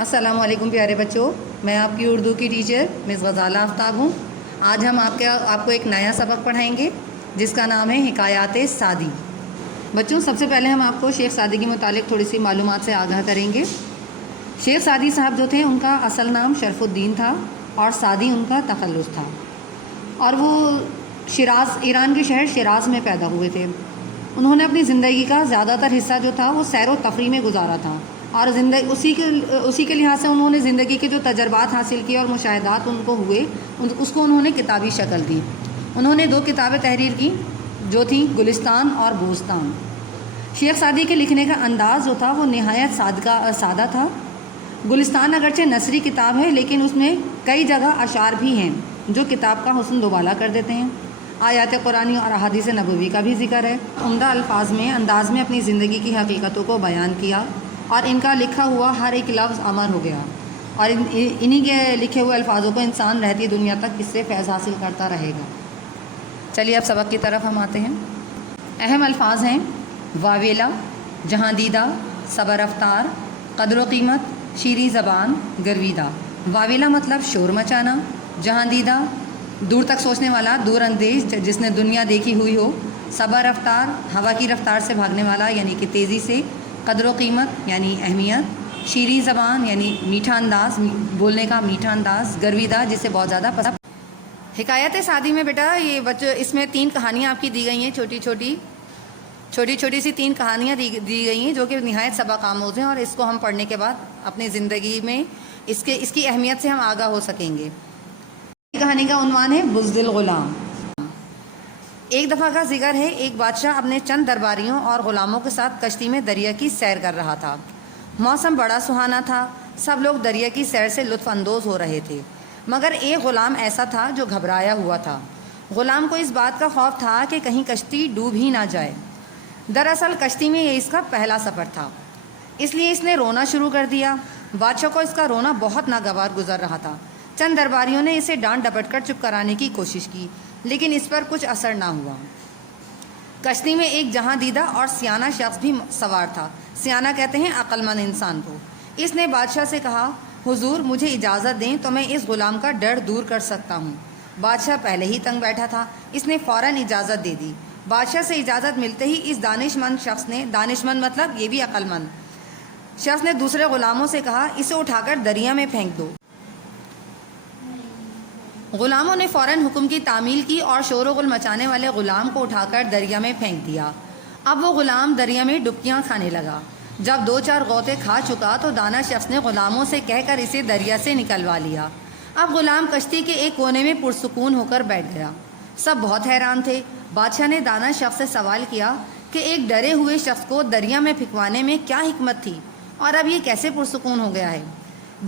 السلام علیکم پیارے بچوں، میں آپ کی اردو کی ٹیچر مس غزالہ آفتاب ہوں۔ آج ہم آپ کو ایک نیا سبق پڑھائیں گے جس کا نام ہے حکایات سعدی۔ بچوں، سب سے پہلے ہم آپ کو شیخ سعدی کے متعلق تھوڑی سی معلومات سے آگاہ کریں گے۔ شیخ سعدی صاحب جو تھے، ان کا اصل نام شرف الدین تھا اور سعدی ان کا تخلص تھا، اور وہ ایران کے شہر شیراز میں پیدا ہوئے تھے۔ انہوں نے اپنی زندگی کا زیادہ تر حصہ جو تھا وہ سیر و تفریح میں گزارا تھا، اور اسی کے لحاظ سے انہوں نے زندگی کے جو تجربات حاصل کیے اور مشاہدات ان کو ہوئے، اس کو انہوں نے کتابی شکل دی۔ انہوں نے 2 کتابیں تحریر کی جو تھیں گلستان اور بوستان۔ شیخ سعدی کے لکھنے کا انداز جو تھا وہ نہایت سادہ تھا۔ گلستان اگرچہ نثری کتاب ہے، لیکن اس میں کئی جگہ اشعار بھی ہیں جو کتاب کا حسن دوبالا کر دیتے ہیں۔ آیات قرآنی اور احادیث نبوی کا بھی ذکر ہے۔ عمدہ انداز میں اپنی زندگی کی حقیقتوں کو بیان کیا، اور ان کا لکھا ہوا ہر ایک لفظ امر ہو گیا، اور انہی کے لکھے ہوئے الفاظوں کو انسان رہتی دنیا تک اس سے فیض حاصل کرتا رہے گا۔ چلیے اب سبق کی طرف ہم آتے ہیں۔ اہم الفاظ ہیں واویلا، جہاں دیدہ، صبر رفتار، قدر و قیمت، شیریں زبان، گرویدہ۔ واویلا مطلب شور مچانا، جہاں دیدہ دور تک سوچنے والا، دور اندیش جس نے دنیا دیکھی ہوئی ہو، صبر رفتار ہوا کی رفتار سے بھاگنے والا یعنی کہ تیزی سے، قدر و قیمت یعنی اہمیت، شیریں زبان یعنی میٹھا انداز، بولنے کا میٹھا انداز، گرویدہ جسے بہت زیادہ پسند۔ حکایت سعدی میں بیٹا یہ بچوں اس میں 3 کہانیاں آپ کی دی گئی ہیں، چھوٹی چھوٹی سی 3 کہانیاں دی گئی ہیں جو کہ نہایت سبق آموز ہیں، اور اس کو ہم پڑھنے کے بعد اپنی زندگی میں اس کی اہمیت سے ہم آگاہ ہو سکیں گے۔ کہانی کا عنوان ہے بزدل غلام۔ ایک دفعہ کا ذکر ہے، ایک بادشاہ اپنے چند درباریوں اور غلاموں کے ساتھ کشتی میں دریا کی سیر کر رہا تھا۔ موسم بڑا سہانا تھا، سب لوگ دریا کی سیر سے لطف اندوز ہو رہے تھے، مگر ایک غلام ایسا تھا جو گھبرایا ہوا تھا۔ غلام کو اس بات کا خوف تھا کہ کہیں کشتی ڈوب ہی نہ جائے۔ دراصل کشتی میں یہ اس کا پہلا سفر تھا، اس لیے اس نے رونا شروع کر دیا۔ بادشاہ کو اس کا رونا بہت ناگوار گزر رہا تھا۔ چند درباریوں نے اسے ڈانٹ ڈپٹ کر چپ کرانے کی کوشش کی، لیکن اس پر کچھ اثر نہ ہوا۔ کشتی میں ایک جہاں دیدہ اور سیانہ شخص بھی سوار تھا۔ سیانہ کہتے ہیں عقل مند انسان کو۔ اس نے بادشاہ سے کہا، حضور مجھے اجازت دیں تو میں اس غلام کا ڈر دور کر سکتا ہوں۔ بادشاہ پہلے ہی تنگ بیٹھا تھا، اس نے فوراً اجازت دے دی۔ بادشاہ سے اجازت ملتے ہی اس دانش مند مطلب یہ بھی عقل مند شخص نے دوسرے غلاموں سے کہا، اسے اٹھا کر دریا میں پھینک دو۔ غلاموں نے فوراً حکم کی تعمیل کی اور شور و غل مچانے والے غلام کو اٹھا کر دریا میں پھینک دیا۔ اب وہ غلام دریا میں ڈبکیاں کھانے لگا۔ جب 2-4 غوطے کھا چکا تو دانا شخص نے غلاموں سے کہہ کر اسے دریا سے نکلوا لیا۔ اب غلام کشتی کے ایک کونے میں پرسکون ہو کر بیٹھ گیا۔ سب بہت حیران تھے۔ بادشاہ نے دانا شخص سے سوال کیا کہ ایک ڈرے ہوئے شخص کو دریا میں پھینکوانے میں کیا حکمت تھی، اور اب یہ کیسے پرسکون ہو گیا ہے؟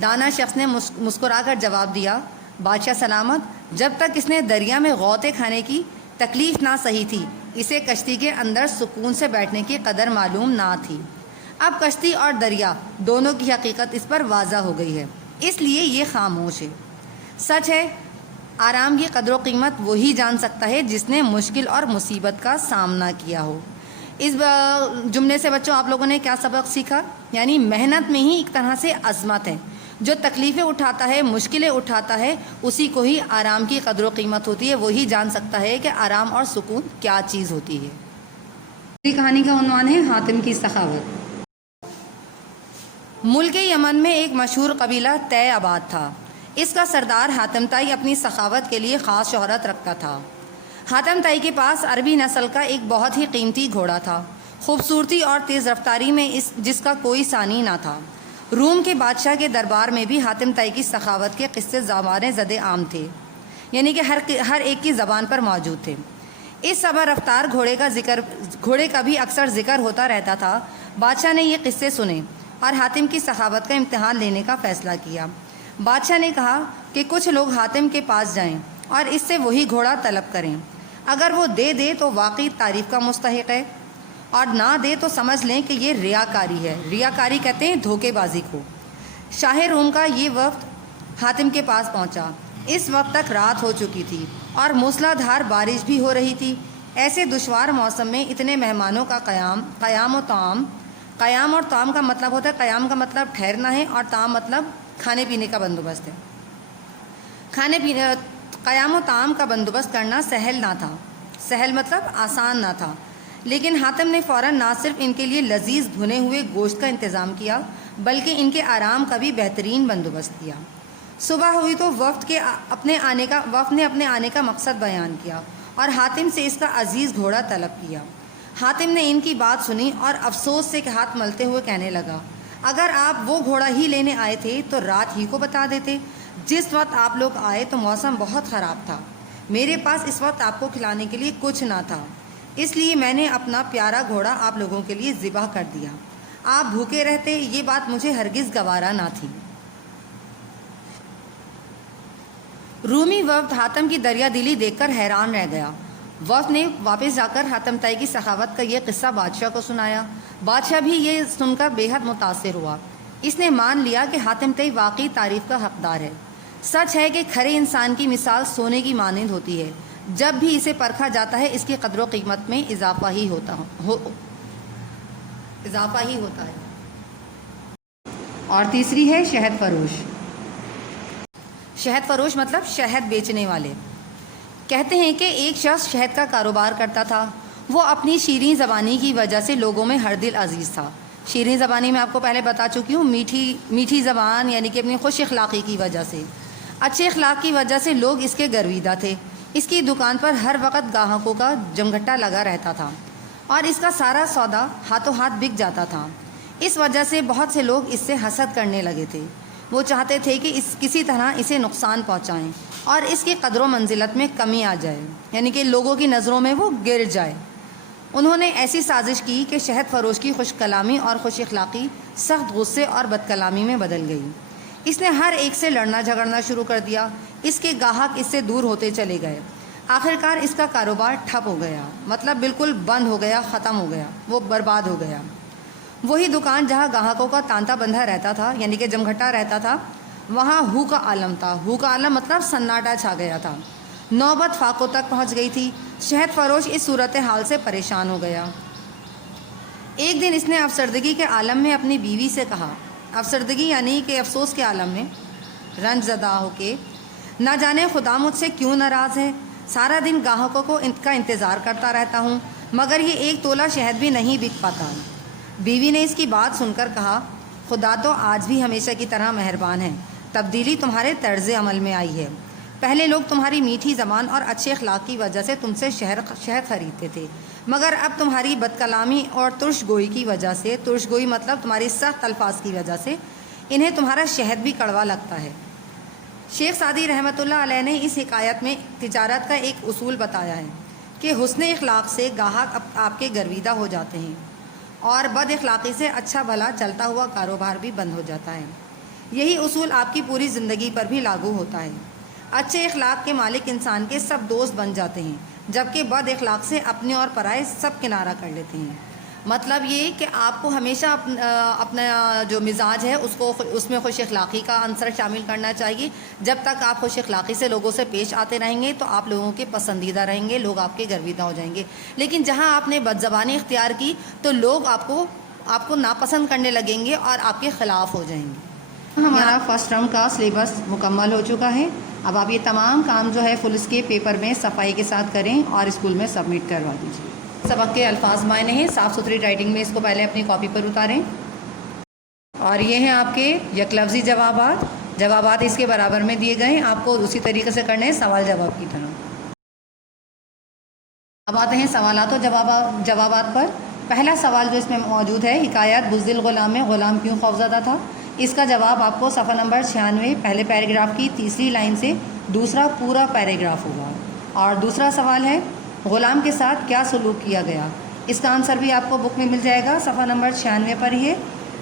دانا شخص نے مسکرا کر جواب دیا، بادشاہ سلامت، جب تک اس نے دریا میں غوطے کھانے کی تکلیف نہ سہی تھی، اسے کشتی کے اندر سکون سے بیٹھنے کی قدر معلوم نہ تھی۔ اب کشتی اور دریا دونوں کی حقیقت اس پر واضح ہو گئی ہے، اس لیے یہ خاموش ہے۔ سچ ہے، آرام کی قدر و قیمت وہی جان سکتا ہے جس نے مشکل اور مصیبت کا سامنا کیا ہو۔ اس جملے سے بچوں آپ لوگوں نے کیا سبق سیکھا؟ یعنی محنت میں ہی ایک طرح سے عظمت ہے۔ جو تکلیفیں اٹھاتا ہے، مشکلیں اٹھاتا ہے، اسی کو ہی آرام کی قدر و قیمت ہوتی ہے۔ وہی جان سکتا ہے کہ آرام اور سکون کیا چیز ہوتی ہے۔ دوسری کہانی کا عنوان ہے حاتم کی سخاوت۔ ملک یمن میں ایک مشہور قبیلہ طے آباد تھا۔ اس کا سردار حاتم طائی اپنی سخاوت کے لیے خاص شہرت رکھتا تھا۔ حاتم طائی کے پاس عربی نسل کا ایک بہت ہی قیمتی گھوڑا تھا، خوبصورتی اور تیز رفتاری میں جس کا کوئی ثانی نہ تھا۔ روم کے بادشاہ کے دربار میں بھی حاتم طائی کی سخاوت کے قصے زبان زد عام تھے، یعنی کہ ہر ایک کی زبان پر موجود تھے۔ اس صبر رفتار گھوڑے کا بھی اکثر ذکر ہوتا رہتا تھا۔ بادشاہ نے یہ قصے سنے اور حاتم کی سخاوت کا امتحان لینے کا فیصلہ کیا۔ بادشاہ نے کہا کہ کچھ لوگ حاتم کے پاس جائیں اور اس سے وہی گھوڑا طلب کریں۔ اگر وہ دے تو واقعی تعریف کا مستحق ہے، اور نہ دے تو سمجھ لیں کہ یہ ریاکاری ہے۔ ریاکاری کہتے ہیں دھوکے بازی کو۔ شاہ روم کا یہ وفد حاتم کے پاس پہنچا۔ اس وقت تک رات ہو چکی تھی اور موسلا دھار بارش بھی ہو رہی تھی۔ ایسے دشوار موسم میں اتنے مہمانوں کا قیام و طعام قیام اور طعام کا مطلب ہوتا ہے، قیام کا مطلب ٹھہرنا ہے اور طعام مطلب کھانے پینے کا بندوبست ہے۔ کھانے پینے قیام و طعام کا بندوبست کرنا سہل نہ تھا، سہل مطلب آسان نہ تھا، لیکن حاتم نے فوراً نہ صرف ان کے لیے لذیذ بھنے ہوئے گوشت کا انتظام کیا بلکہ ان کے آرام کا بھی بہترین بندوبست کیا۔ صبح ہوئی تو وفد نے اپنے آنے کا مقصد بیان کیا اور حاتم سے اس کا عزیز گھوڑا طلب کیا۔ حاتم نے ان کی بات سنی اور افسوس سے ہاتھ ملتے ہوئے کہنے لگا، اگر آپ وہ گھوڑا ہی لینے آئے تھے تو رات ہی کو بتا دیتے۔ جس وقت آپ لوگ آئے تو موسم بہت خراب تھا، میرے پاس اس وقت آپ کو کھلانے کے لیے کچھ نہ تھا، اس لیے میں نے اپنا پیارا گھوڑا آپ لوگوں کے لیے ذبح کر دیا۔ آپ بھوکے رہتے، یہ بات مجھے ہرگز گوارا نہ تھی۔ رومی وفد حاتم کی دریا دلی دیکھ کر حیران رہ گیا۔ وفد نے واپس جا کر حاتم طائی کی سخاوت کا یہ قصہ بادشاہ کو سنایا۔ بادشاہ بھی یہ سن کر بے حد متاثر ہوا۔ اس نے مان لیا کہ حاتم طائی واقعی تعریف کا حقدار ہے۔ سچ ہے کہ کھرے انسان کی مثال سونے کی مانند ہوتی ہے، جب بھی اسے پرکھا جاتا ہے اس کی قدر و قیمت میں اضافہ ہی ہوتا ہے۔ اور تیسری ہے شہد فروش۔ شہد فروش مطلب شہد بیچنے والے۔ کہتے ہیں کہ ایک شخص شہد کا کاروبار کرتا تھا۔ وہ اپنی شیریں زبانی کی وجہ سے لوگوں میں ہر دل عزیز تھا۔ شیریں زبانی میں آپ کو پہلے بتا چکی ہوں، میٹھی زبان یعنی کہ اپنی خوش اخلاقی کی وجہ سے، اچھے اخلاق کی وجہ سے لوگ اس کے گرویدہ تھے۔ اس کی دکان پر ہر وقت گاہکوں کا جمگھٹا لگا رہتا تھا اور اس کا سارا سودا ہاتھوں ہاتھ بک جاتا تھا۔ اس وجہ سے بہت سے لوگ اس سے حسد کرنے لگے تھے۔ وہ چاہتے تھے کہ کسی طرح اسے نقصان پہنچائیں اور اس کی قدر و منزلت میں کمی آ جائے، یعنی کہ لوگوں کی نظروں میں وہ گر جائے۔ انہوں نے ایسی سازش کی کہ شہد فروش کی خوش کلامی اور خوش اخلاقی سخت غصے اور بد کلامی میں بدل گئی۔ اس نے ہر ایک سے لڑنا جھگڑنا شروع کر دیا۔ اس کے گاہک اس سے دور ہوتے چلے گئے۔ آخرکار اس کا کاروبار ٹھپ ہو گیا، مطلب بالکل بند ہو گیا، ختم ہو گیا، وہ برباد ہو گیا۔ وہی دکان جہاں گاہکوں کا تانتا بندھا رہتا تھا، یعنی کہ جمگھٹا رہتا تھا، وہاں ہو کا عالم تھا۔ ہو کا عالم مطلب سناٹا چھا گیا تھا۔ نوبت فاقوں تک پہنچ گئی تھی۔ شہد فروش اس صورتحال سے پریشان ہو گیا۔ ایک دن اس نے افسردگی کے عالم میں اپنی بیوی سے کہا، افسردگی یعنی کہ افسوس کے عالم میں رنج زدہ ہو کے، نہ جانے خدا مجھ سے کیوں ناراض ہے، سارا دن گاہکوں کو ان کا انتظار کرتا رہتا ہوں مگر یہ ایک تولہ شہد بھی نہیں بک پاتا۔ بیوی نے اس کی بات سن کر کہا، خدا تو آج بھی ہمیشہ کی طرح مہربان ہے، تبدیلی تمہارے طرز عمل میں آئی ہے۔ پہلے لوگ تمہاری میٹھی زبان اور اچھے اخلاق کی وجہ سے تم سے شہد خریدتے تھے، مگر اب تمہاری بد کلامی اور ترش گوئی کی وجہ سے، ترش گوئی مطلب تمہاری سخت الفاظ کی وجہ سے، انہیں تمہارا شہد بھی کڑوا لگتا ہے۔ شیخ سعدی رحمۃ اللہ علیہ نے اس حکایت میں تجارت کا ایک اصول بتایا ہے کہ حسن اخلاق سے گاہک آپ کے گرویدہ ہو جاتے ہیں اور بد اخلاقی سے اچھا بھلا چلتا ہوا کاروبار بھی بند ہو جاتا ہے۔ یہی اصول آپ کی پوری زندگی پر بھی لاگو ہوتا ہے۔ اچھے اخلاق کے مالک انسان کے سب دوست بن جاتے ہیں، جبکہ بد اخلاق سے اپنے اور پرائے سب کنارہ کر لیتے ہیں۔ مطلب یہ کہ آپ کو ہمیشہ اپنا جو مزاج ہے اس میں خوش اخلاقی کا عنصر شامل کرنا چاہیے۔ جب تک آپ خوش اخلاقی سے لوگوں سے پیش آتے رہیں گے تو آپ لوگوں کے پسندیدہ رہیں گے، لوگ آپ کے گرویدہ ہو جائیں گے۔ لیکن جہاں آپ نے بد زبانی اختیار کی تو لوگ آپ کو ناپسند کرنے لگیں گے اور آپ کے خلاف ہو جائیں گے۔ ہمارا فرسٹ ٹرم کا سلیبس مکمل ہو چکا ہے۔ اب آپ یہ تمام کام جو ہے فل اسکیپ پیپر میں صفائی کے ساتھ کریں اور اسکول میں سبمٹ کروا دیجیے۔ سبق کے الفاظ معنی ہیں، صاف ستھری رائٹنگ میں اس کو پہلے اپنی کاپی پر اتاریں، اور یہ ہیں آپ کے یک لفظی جوابات اس کے برابر میں دیے گئے ہیں، آپ کو اسی طریقے سے کرنے ہیں سوال جواب کی طرح۔ اب آتے ہیں سوالات و جوابات پر۔ پہلا سوال جو اس میں موجود ہے، حکایات بزدل غلام میں غلام کیوں خوفزدہ تھا؟ اس کا جواب آپ کو صفحہ نمبر 96 پہلے پیراگراف کی تیسری لائن سے دوسرا پورا پیراگراف ہوگا۔ اور دوسرا سوال ہے، غلام کے ساتھ کیا سلوک کیا گیا؟ اس کا آنسر بھی آپ کو بک میں مل جائے گا، صفحہ نمبر 96 پر ہی ہے،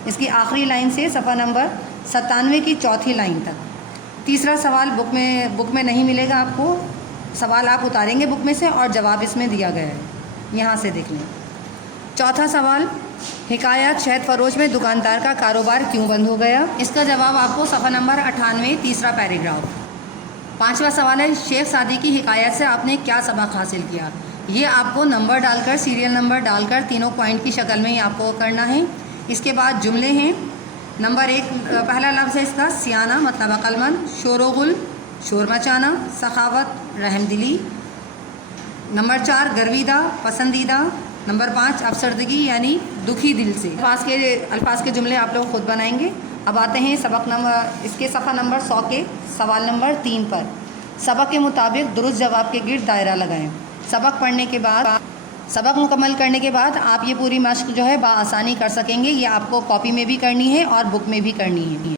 اس کی آخری لائن سے صفحہ نمبر 97 کی چوتھی لائن تک۔ تیسرا سوال بک میں نہیں ملے گا آپ کو، سوال آپ اتاریں گے بک میں سے اور جواب اس میں دیا گیا ہے، یہاں سے دیکھ لیں۔ چوتھا سوال، حکایات شہد فروش میں دکاندار کا کاروبار کیوں بند ہو گیا؟ اس کا جواب آپ کو صفحہ نمبر 98 تیسرا پیراگراف۔ پانچواں سوال ہے، شیخ سعدی کی حکایت سے آپ نے کیا سبق حاصل کیا؟ یہ آپ کو نمبر ڈال کر، سیریل نمبر ڈال کر تینوں پوائنٹ کی شکل میں ہی آپ کو کرنا ہے۔ اس کے بعد جملے ہیں. نمبر 1 پہلا لفظ ہے اس کا سیانہ مطلب عقل مند، شور و غل شور مچانا، سخاوت رحم دلی. نمبر 4 گرویدہ پسندیدہ. نمبر 5 افسردگی یعنی دکھی دل سے. الفاظ کے جملے آپ لوگ خود بنائیں گے. اب آتے ہیں سبق نمبر اس کے صفحہ نمبر 100 کے سوال نمبر 3 پر. سبق کے مطابق درست جواب کے گرد دائرہ لگائیں. سبق مکمل کرنے کے بعد آپ یہ پوری مشق جو ہے بآسانی کر سکیں گے. یہ آپ کو کاپی میں بھی کرنی ہے اور بک میں بھی کرنی ہے.